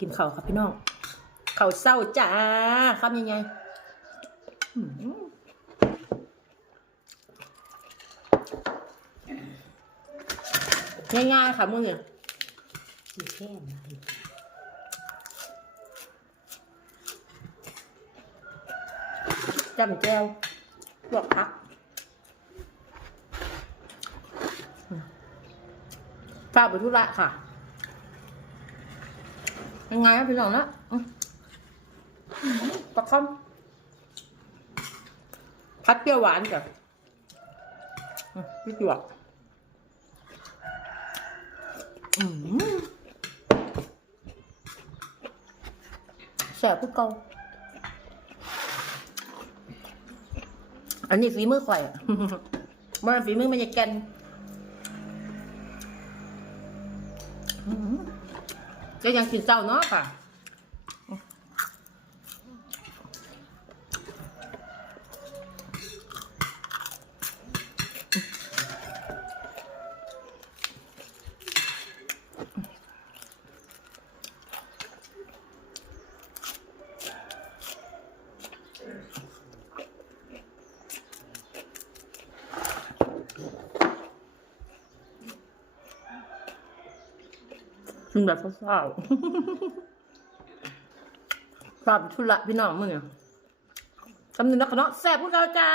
กินข้าวครับพี่น้องข้าวเศร้าจ้าครับยังไงง่ายๆค่ะมึงเนี่ยแค่ไหนจำแจ้วลวกผักฝากไปธุระค่ะ ยังไงครับพี่น้องนะปลาคอมพัดเปรี้ยวหวานจ้ะอืมพี่หยวกแสบผู้เก่าอันนี้ฝีมือข่อยอะมันฝีมือมันจะแกนอื้อ หือก็ยังกินเจ้าเนาะค่ะ กินแบบเศร้าๆฝากไปธุระพี่น้องมึงเนี่ยคำหนึงนักเนาะแซ่บพวกเราจ้า